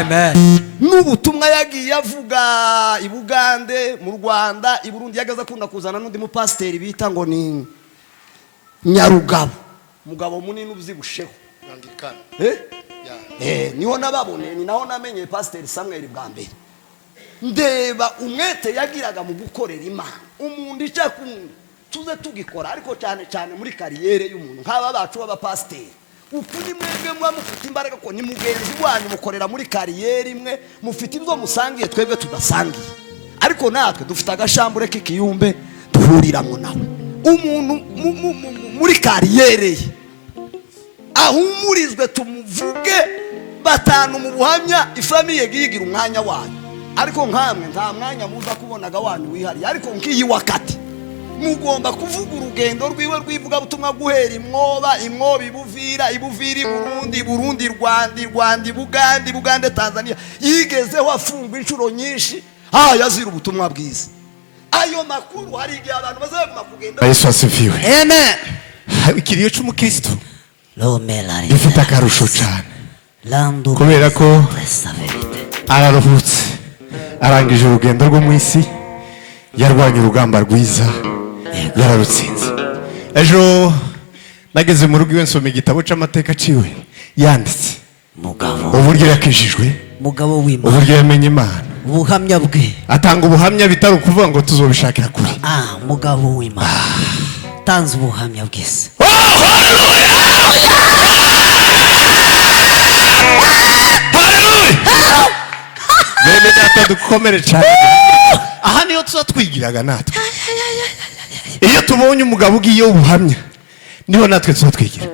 Amen. N'ubutumwa yagiye avuga i Bugande, mu Rwanda, i Burundi, yagaza akunda kuzana n'undi mupasiteri bita ngo ni Nyarugabo, mugabo munini ubyibusheho Anglikana. Niho nababone, ni naho namenye Pasiteri Samuel bwa mbere. Ndeba umwete yagiraga mu gukorera Imana. Umuntu icyakuntu tuze tugikora, ariko cyane cyane muri kariyere y'umuntu nk'aba bacu b'abapasiteri. Ukuri mwebwe mwa mufite imbaraga ko ni mugenzi wanyu mukorera muri kariyere imwe, mufite ibyo musangiye twebwe tudasangiye. Ariko natwe dufite agashambure k'ikiyumbe duhuriramo nawe. Umuntu muri kariyere ye ahumurizwe tumuvuge batanu mu buhamya, ifamiye giyigira umwanya wayo. Ariko nkamwe nta mwanya muza kubonaga wanyu wihariye. Ariko nkiyi wakati mugomba kuvuga urugendo rwiwe rwivuga butumwa guhera Imwoba, Ibuvira, Burundi, Rwanda, Bugande, Tanzania. Yigezeho afungwa inshuro nyinshi yazira ubutumwa bwiza. Ayo makuru hari igihe abantu bazaguma kugenda. Yesu asifiwe. Amen. Ikiriyo cy'umukristo Lomelari. gifite akarusho cyane. Kubera ko araruhutse, arangije urugendo rwo mu isi, yarwanye urugamba rwiza, yararutsinze. Ejo nageze mu rugo iwe nsoma igitabo cy'amateka ciwe yanditse uburyo yakijijwe, mugabo w'Imana, uburyo yamenye Imana, ubuhamya bwe. atanga ubuhamya bitari ukuvuga ngo tuzobishakira kuri. Mugabo w'Imana tanze ubuhamya bwese. Bene data dukomere cyane. Aha niyo tuzatwigiraga natwe. Iyo tubonye umugabo ugiye ubuhamya, niho natwe tuzatwigira.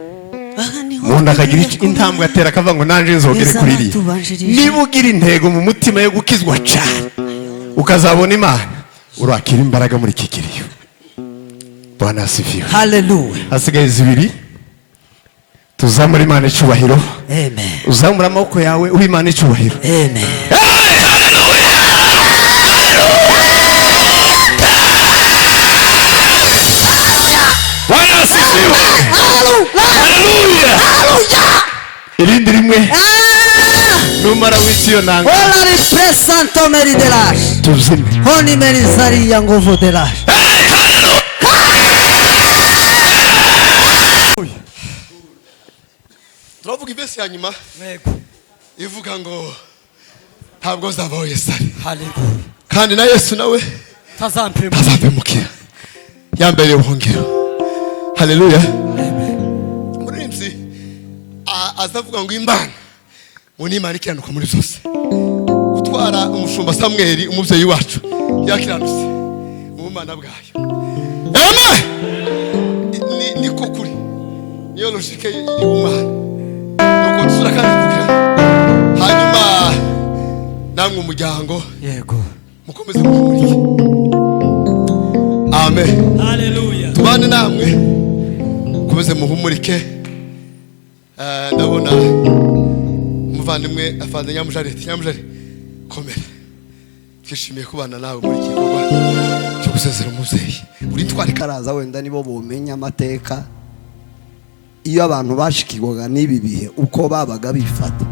Umuntu akagira intambwe atera akavuga ngo nanje nzogere kuri iriya. Niba ugira intego mu mutima yo gukizwa cyane, ukazabona Imana, urakira imbaraga muri iki kiriyo. Bwana asifiwe. Hallelujah. Hasigaye zibiri. Tuzamura Imana icyubahiro. Amen. Uzamura amaboko yawe uha Imana icyubahiro. Amen. Bwana asifiwe. Haleluya. Irindi rimwe. Numara w'isiyo nanga. Ola ripresanto meridelash. Tuzime. Honi merizari ya nguvu delash. Turavuga ibesi ya nyuma. Ivuga ngo ntabwo nzabaho Yesu ari. Hallelujah. Kandi na Yesu nawe tazampemukira. Yambereye ubuhungiro. Haleluya. Murimzi azavuga ngo Imana Imana ikiranuka muri zose. Gutwara umushumba Samuel umuvyeyi wacu yakiranutse mu Mana bwayo. Amen. Ni kokuri. Niyo logique y'Imana. Nuko tusura kandi kugira. Hanyuma namwe umuryango yego mukomeze muhumurike. Amen. Hallelujah. Tubane namwe mukomeze muhumurike. Ndabona umuvandimwe afande Nyamujareti komera. Twishimiye kubana nawe muri iki gikorwa cyo gusezera umuvyeyi. Uri twari karaza wenda nibo bomenya amateka iyo abantu bashikirwaga n'ibi bihe uko babaga bifata.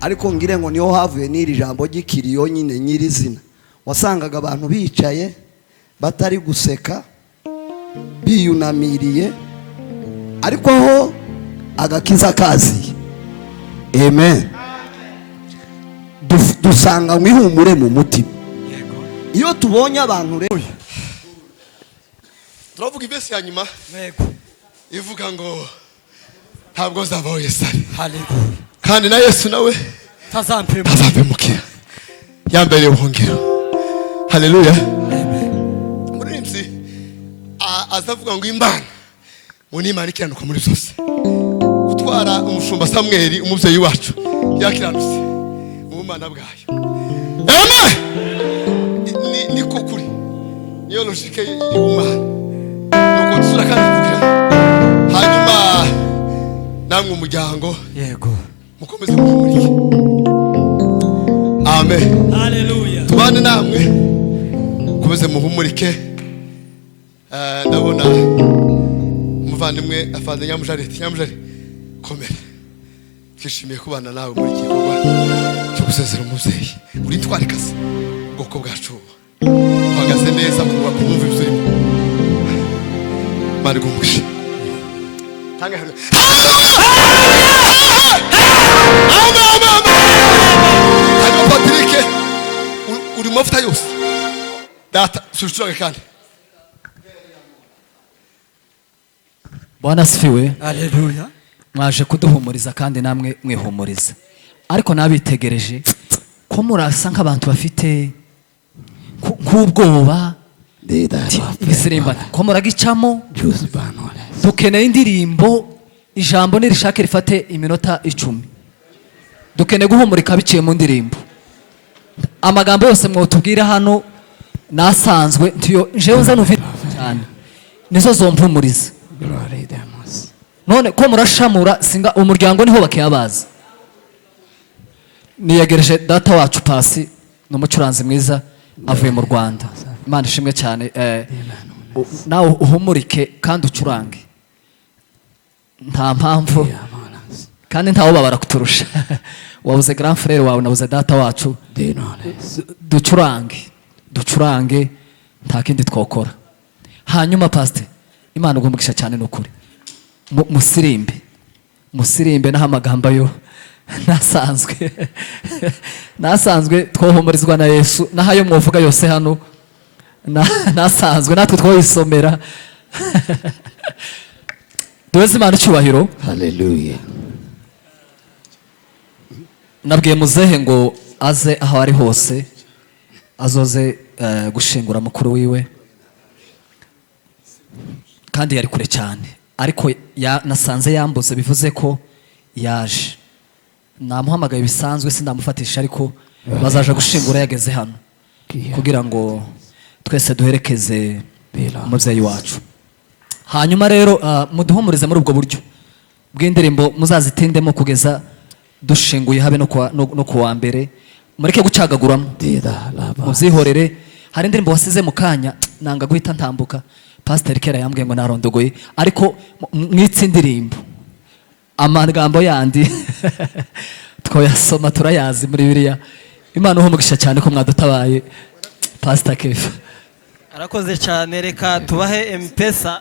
Ariko ngire ngo niho havuye n'iri jambo ry'ikiriyo nyine nyirizina. Wasangaga abantu bicaye batari guseka, biyunamiriye, ariko aho agakiza kazi. Amen. Dusanga mwihumure mu mutima. Iyo tubonye abantu rero turavuga ibesi ya nyuma. Ivuga ngo ntabwo nzabaho Yesu ari. Hallelujah. Kandi na Yesu nawe tazampemukira. Yambereye ubuhungiro. Haleluya. Murimzi azavuga ngo Imana Imana ikiranuka muri zose. Gutwara umushumba Samuel umuvyeyi wacu yakiranutse mu Mana bwayo. Amen. Ni kokuri. Niyo logique y'Imana. Nuko tusura kandi kugira. Hanyuma namwe umuryango yego mukomeze muhumurike. Amen. Hallelujah. Tubane namwe mukomeze muhumurike. Ndabona umuvandimwe afande Nyamujareti komera. Twishimiye kubana nawe muri iki gikorwa gusezera umubyeyi uri twarikaze ubwoko bwacu uhagaze neza kuba kumva ibyo urimo mari gumusha tanga hano hano Patrick uri mafuta yose data sushura kandi Bwana asifiwe. Haleluya. Mwaje kuduhumuriza kandi namwe mwihumuriza. Ariko nabitegereje ko murasa nk'abantu bafite nk'ubwoba. Ibisirimba ko muragicamo. Dukeneye indirimbo ijambo nirishake rifate iminota 10. Dukeneye guhumurika biciye mu ndirimbo. Amagambo yose mwotubwira hano nasanzwe ntiyo jewe nza numvira cyane. Nizo zompumuriza. None ko murashamura singa umuryango niho bakiyabaza. Niyegereje data wacu Pasi n'umucuranzi mwiza avuye mu Rwanda. Imana ishimwe cyane nawe uhumurike kandi ucurange. Nta mpamvu kandi ntawo babara kuturusha. Wabuze grand frère wawe nabuze data wacu. Ducurange nta kindi twokora. Hanyuma Pastor Imana ugumugisha cyane n'ukuri. Musirimbe naho amagambo yo nasanzwe twohumurizwa na Yesu nahayo mwovuga yose hano nasanzwe natwe twoyisomera. Duweze Imana cyubahiro. Haleluya. Nabwiye muzehe ngo aze aho ari hose azoze gushingura mukuru wiwe kandi yari kure cyane ariko nasanze yambuze bivuze ko yaje. Namuhamagaye bisanzwe sindamufatisha ariko bazaje gushingura yageze hano kugira ngo twese duherekeze umubyeyi wacu. Hanyuma rero muduhumurize muri ubwo buryo bw'indirimbo muzazitindemo kugeza dushinguye habe no kuwa mbere. Mureke gucagaguramo mubyihorere. Hari indirimbo wasize mu kanya nanga guhita ntambuka. Pastor Kera yambwiye ngo narondogoye ariko mwitse indirimbo amagambo yandi twoyasoma turayazi muri Bibiliya. Imana uhumugisha cyane ko mwadutabaye Pastor Kefa. Arakoze cyane reka tubahe M-Pesa.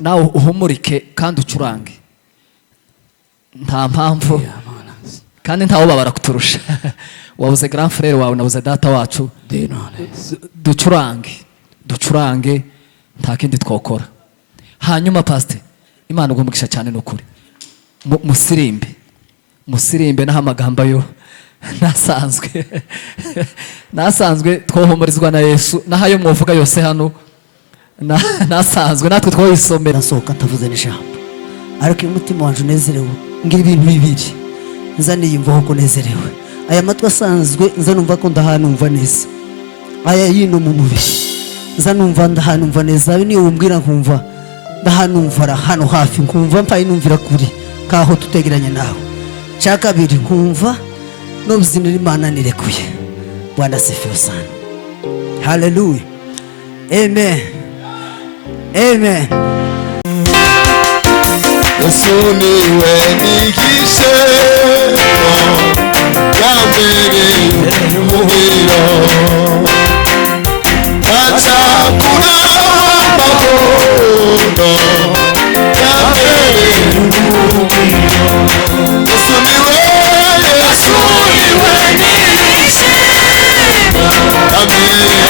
Nawe uhumurike kandi ucurange. Nta mpamvu kandi ntawo babara kuturusha. Wabuze grand frère wawe nabuze data wacu. Ducurange nta kindi twokora. Hanyuma Pastor Imana ugumugisha cyane n'ukuri. Musirimbe naho amagambo yo nasanzwe twohumurizwa na Yesu nahayo mwovuga yose hano nasanzwe natwe twoyisomera. Nasohoka ntavuze n'ijambo ariko umutima wanje unezerewe ngira ibintu bibiri nza niyumvaho ko nezerewe. Aya matwi asanzwe nza numva ko ndahanumva neza. Aya yino mu mubiri nza numva ndahanumva neza. Niyo umbwira nkumva ndahanumva hano hafi nkumva mpaye numvira kuri kaho tutegeranye nawe. Cya kabiri nkumva no buzinira Imana nirekuye. Bwana asifiwe sana. Haleluya. Amen. Amen. Yesu niwe nigishemo yambere umuhiro acakura amabondo yambere umuhiro. Yesu niwe nigishemo yambere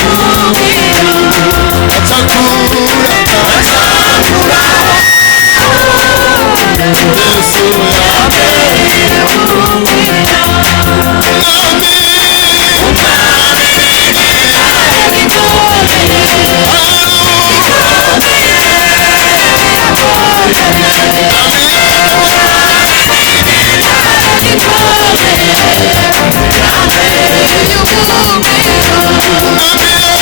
umuhiro acakura Yesu yambere umuhiro. Amen.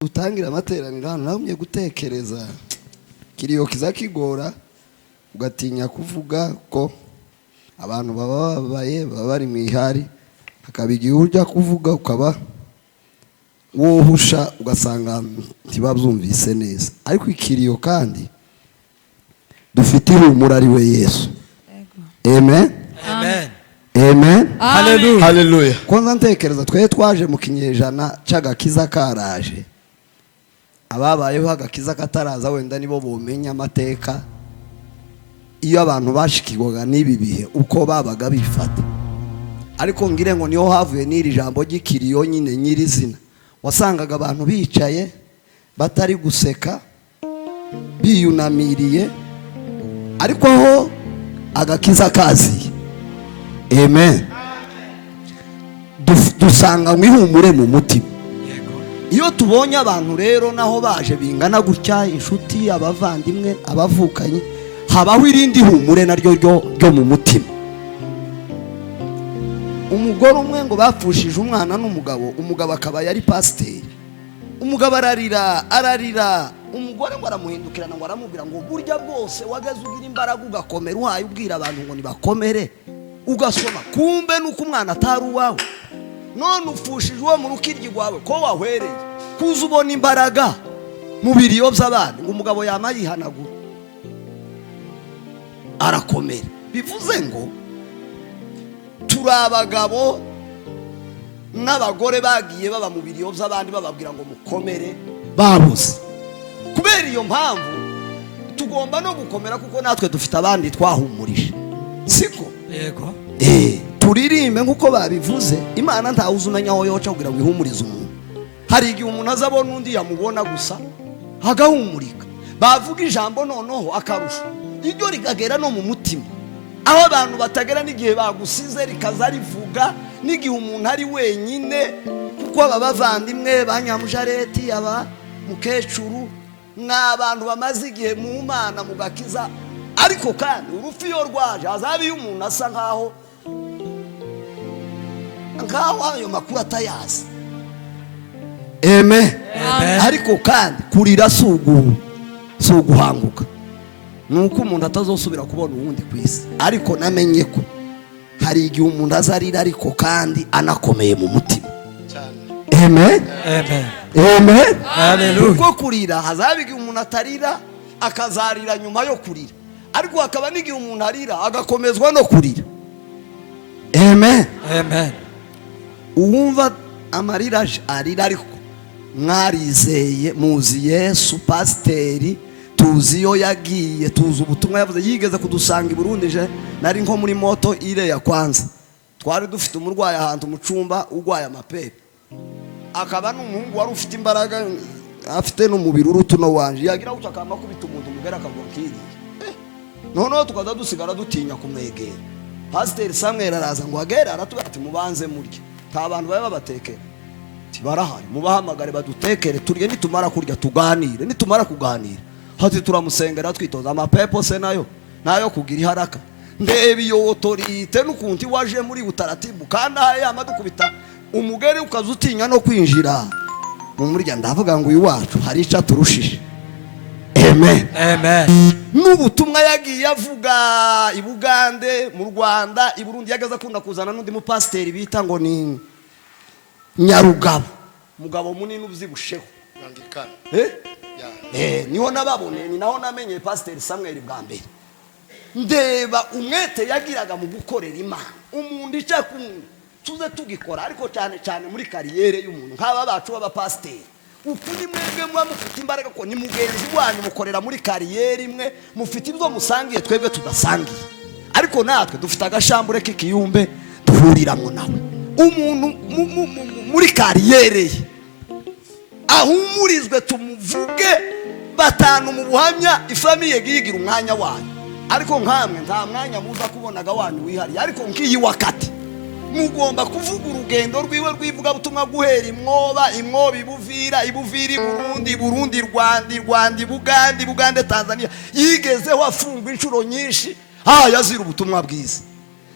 utangira amateraniro hano nawe gutekereza kiriyo kizakigora ugatinya kuvuga ko abantu baba babaye baba bari mu ihari hakaba igihe ujya kuvuga ukaba wohusha ugasanga ntibabyumvise neza ariko ikiriyo kandi dufite ihumura ari we Yesu. Amen. Amen. Amen. Hallelujah. Hallelujah. Kwanza ntekereza twe twaje mu kinyejana cy'agakiza karaje ababayeho agakiza kataraza wenda nibo bomenya amateka iyo abantu bashikirwaga n'ibi bihe uko babaga bifata ariko ngire ngo niho havuye n'iri jambo ry'ikiriyo nyine nyirizina wasangaga abantu bicaye batari guseka biyunamiriye ariko aho agakiza kaziye amen. Dusanga mwihumure mu mutima. Iyo tubonye abantu rero naho baje bingana gutya, inshuti, abavandimwe, abavukanye, habaho irindi humure naryo ryo mu mutima. Umugore umwe ngo bapfushije umwana n'umugabo, umugabo akaba yari pasiteri. Umugabo ararira, umugore ngo aramuhindukirana ngo aramubwira ngo burya bwose wagaze ugira imbaraga ugakomera, uhaye ubwira abantu ngo nibakomere ugasoma, kumbe nuko umwana atari uwawe, none upfushije uwo mu rukiryi rwawe ko wahwereye, kuza ubona imbaraga mu biriyo by'abandi, ngo umugabo yama yihanagura arakomera. Bivuze ngo turi abagabo n'abagore bagiye baba mu biriyo by'abandi bababwira ngo mukomere, babuze. Kubera iyo mpamvu tugomba no gukomera, kuko natwe dufite abandi twahumurije, siko? Yego. Turirimbe nk'uko babivuze. Imana ntawe uzi umenya aho yoca kugira ngo ihumurize umuntu. Hari igihe umuntu azabona undi yamubona gusa agahumurika, bavuga ijambo noneho akarusha iryo rikagera no mu mutima, aho abantu batagera n'igihe bagusize rikaza rivuga, n'igihe umuntu ari wenyine, kuko aba bavandimwe ba Nyamujareti, aba mukecuru, n'abantu bamaze igihe mu Mana mu gakiza. Ariko kandi urupfu iyo rwaje hazabiyo umuntu asa nkaho ayo makuru atayazi, amen. Ariko kandi kurira si uguhanguka, nuko umuntu atazosubira kubona uwundi ku isi. Ariko namenye ko hari igihe umuntu azarira ariko kandi anakomeye mu mutima. Amen. Amen. Hallelujah. Kuko kurira hazaba igihe umuntu atarira akazarira nyuma yo kurira, ariko hakaba n'igihe umuntu arira agakomezwa no kurira. Amen. Amen. Uwumva amarira arira, ariko mwarizeye, muzi Yesu, pasiteri, tuzi iyo yagiye, tuzi ubutumwa yavuze. Yigeze kudusanga i Burundi, je nari nko muri moto ile ya kwanza, twari dufite umurwayi ahantu mu cumba urwaye amapepe, akaba n'umuhungu wari ufite imbaraga, afite n'umubiri urutuno wanje, yagira gutya akamba kubita umuntu mugera akagwa kiriye. Noneho tukaza dusigara dutinya kumwegera. Pasiteri Samuel araza ngo agere, aratubwira ati mubanze murye, nta bantu baba batekera, tibarahari, mubahamagare badutekere turye, nitumara kurya tuganire, nitumara kuganira hati turamusengera twitoza. Amapepo se nayo kugira iharaka, ndeba iyo otorite n'ukuntu waje muri utaratibu, kandi aya amadukubita umugere ukaza utinya no kwinjira mu murya. Ndavuga ngo uyu wacu hari icyo turushije. Amen. Amen. N'ubutumwa yagiye avuga i Bugande, mu Rwanda, i Burundi, yagaza akunda kuzana n'undi mupasiteri bita ngo ni Nyarugabo, mugabo munini ubyibusheho. Niho nababone, ni naho namenye pasiteri Samuel bwa mbere. Ndeba umwete yagiraga mu gukorera Imana, umuntu icyo tuze tugikora, ariko cyane cyane muri kariyere y'umuntu nk'aba bacu b'abapasiteri. Uku ni mwebwe muba mufite imbaraga, ko ni mugenzi wanyu, mukorera muri kariyeri imwe, mufite ibyo musangiye twebwe tudasangiye, ariko natwe dufite agashambure k'ikiyumbe duhuriramo nawe. Umuntu muri kariyere ye ahumurizwe, tumuvuge batanu mu buhamya, ifamiye giyigira umwanya wanyu. Ariko nkamwe nta mwanya muza kubonaga wanyu wihariye, ariko ngiyi wakati mugomba kuvuga urugendo rwiwe rwivuga butumwa guhera imwoba ibuvira Burundi, Rwanda, Bugande, Tanzania. Yigezeho afungwa inshuro nyinshi yazira ubutumwa bwiza.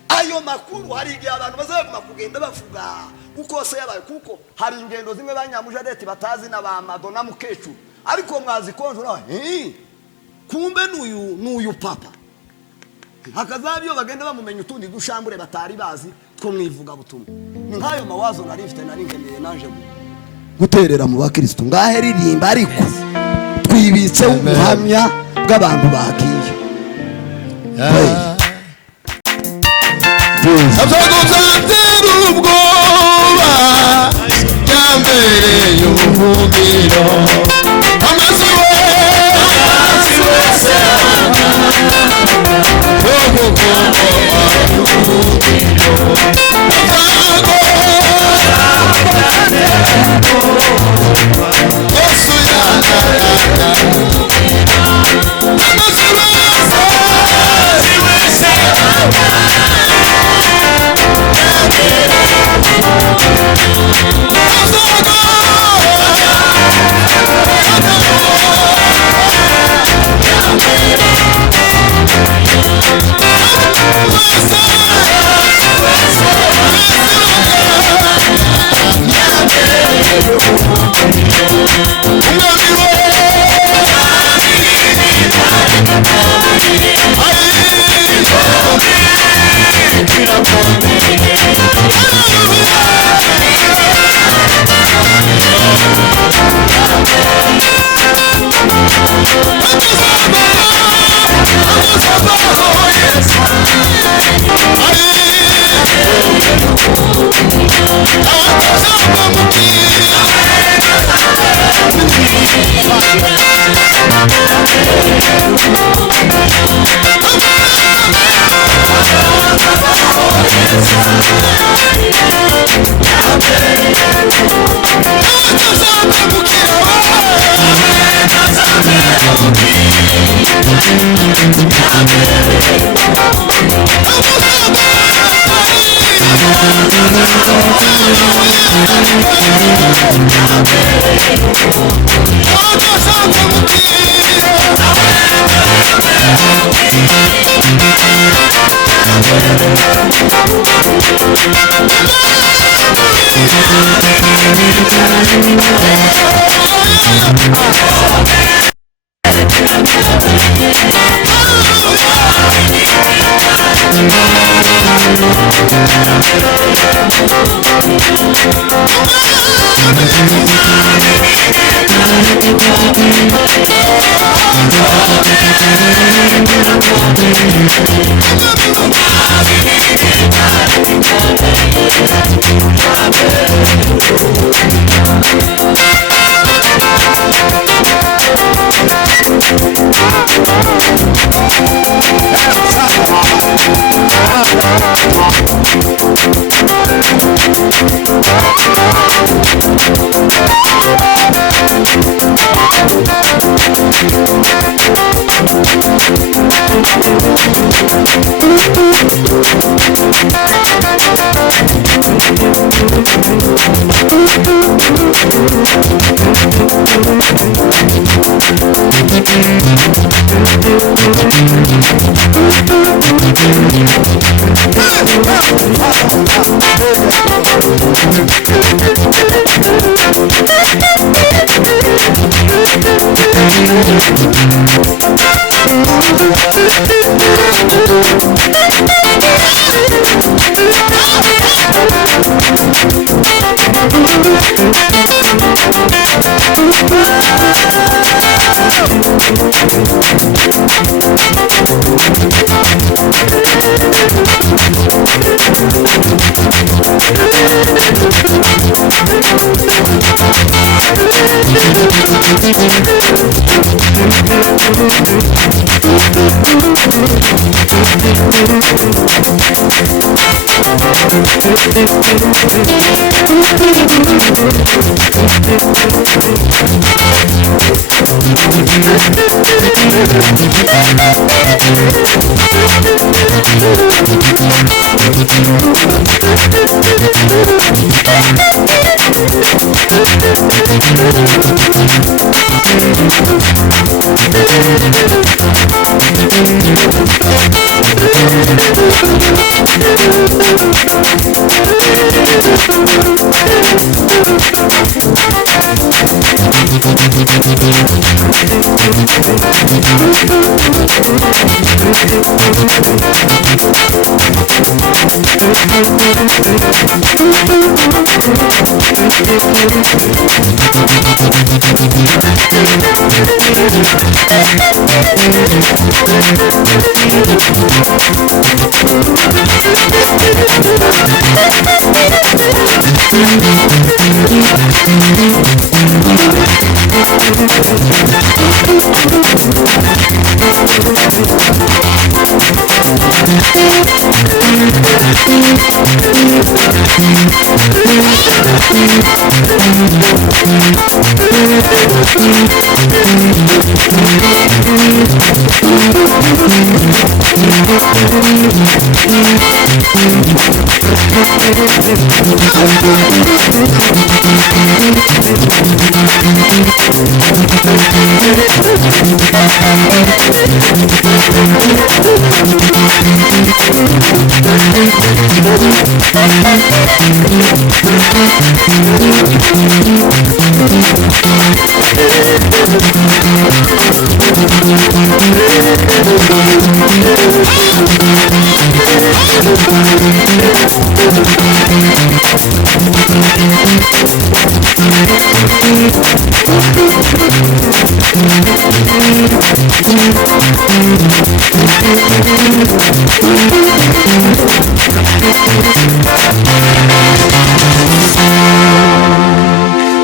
Ayo makuru hari igihe abantu bazaguma kugenda bavuga uko se yabaye, kuko hari ingendo zimwe ba Nyamujareti batazi na ba Madonna mukecuru, ariko mwazikonjura kumbe n'uyu papa hakazabyo bagenda bamumenya utundi dushambure batari bazi two mwivuga butumwa. Nkayo mawazo nari mfite, nari ngendeye naje guterera mu bakristo. Ngahe ririmba, ariko twibitse ubuhamya bw'abantu bagiye. Azaguzatera ubwoba byambere y'ubuhungiro, amazi wese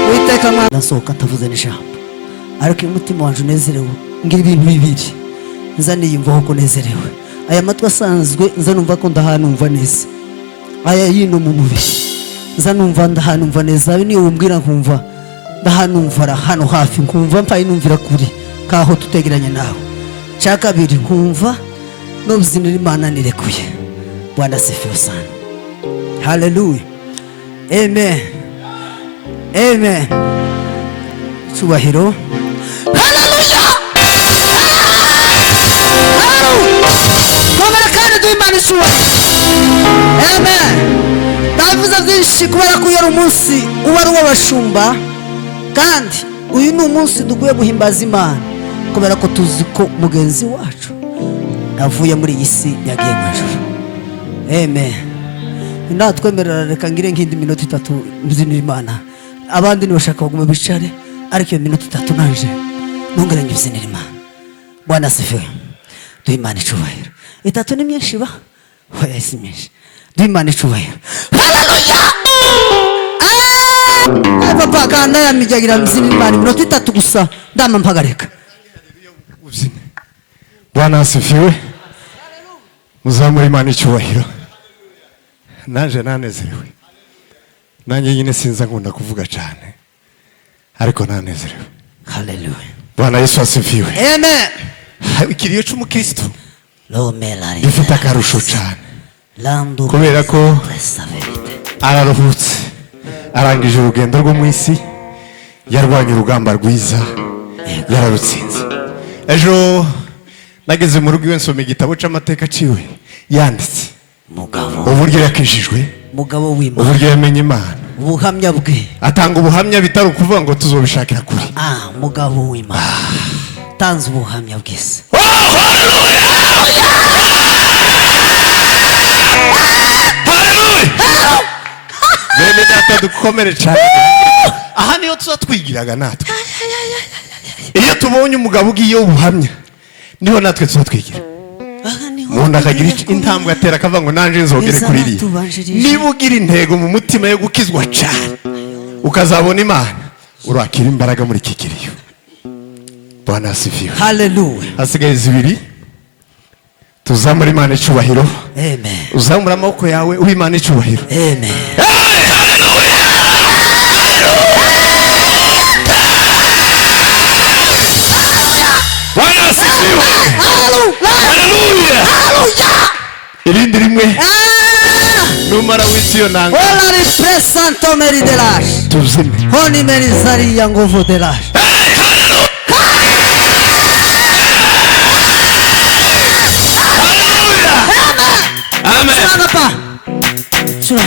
Uwiteka Mana ndasohoka ntavuze n'ijambo ariko iyo umutima wanje unezerewe ngira ibintu bibiri nza niyumvaho ko nezerewe aya matwi asanzwe nza numva ko ndahanumva neza aya yino mu mubiri nza numva ndahanumva neza niyo umbwira nkumva ndahanumva hano hafi nkumva mpaye numvira kuri kaho tutegeranye nawe cya kabiri nkumva n'ubuzinira Imana nirekuye. Bwana asifiwe sana. Haleluya. Amen. Amen. Cyubahiro. Haleluya. Komera kandi duhimana icyubahiro. Amen. Ndavuze byinshi kubera ko yari umunsi uba ari uw'abashumba kandi uyu ni umunsi dukwiye guhimbaza Imana kubera ko tuzi ko mugenzi wacu avuye muri iyi si yagiye mu ijuru. Amen. Natwemerera reka ngire nk'indi minota 3 mbyinira Imana. Abandi nibashaka bagume bicare ariko iyo minota 3 nanje nongere ngibyinira Imana. Bwana asifiwe. Duhimana icyubahiro. 3 ni myinshi ba? Oya si myinshi. Duhimana icyubahiro. Haleluya. Papa kana yamijagira mbyinira Imana minota 3 gusa ndama mpagareka. Bwana asifiwe. Muzamure Imana icyubahiro. Nanje nanezerewe. Nanjye nyine sinza nkunda kuvuga cyane. Ariko nanezerewe. Haleluya. Bwana Yesu asifiwe. Amen. Ikiriyo cy'umukristo Lomelari. gifite akarusho cyane. Lando. Kubera ko Saverite. araruhutse. Arangije urugendo rwo mu isi. Yarwanye urugamba rwiza. Yararutsinze. Ejo nageze mu rugo iwe nsoma igitabo cy'amateka ciwe yanditse Mugabo. uburyo yakijijwe, Mugabo w'Imana. uburyo yamenye Imana, Ubuhamya bwe. atanga ubuhamya bitari ukuvuga ngo tuzobishakira kuri. Mugabo w'Imana. Tanze ubuhamya bwese. Bene data dukomere cyane. Aha niyo tuzatwigiraga natwe. Iyo tubonye umugabo ugiye ubuhamya niho natwe tuzatwigira. Umuntu akagira intambwe atera akavuga ngo nanje nzogere kuri iri. Niba ugira intego mu mutima yo gukizwa cyane ukazabona Imana urakira imbaraga muri kikiriyo. Bwana asifiwe. Haleluya. Hasigaye 2 tuzamura Imana icyubahiro. Amen. Uzamura amaboko yawe uha Imana icyubahiro. Amen. Bwana asifiwe. Haleluya. Irindi rimwe numara w'isiyo nanga Ola ripresanto meridelash. tuzime. Honi merizari ya nguvu delash. Amen. Sana pa. Sura.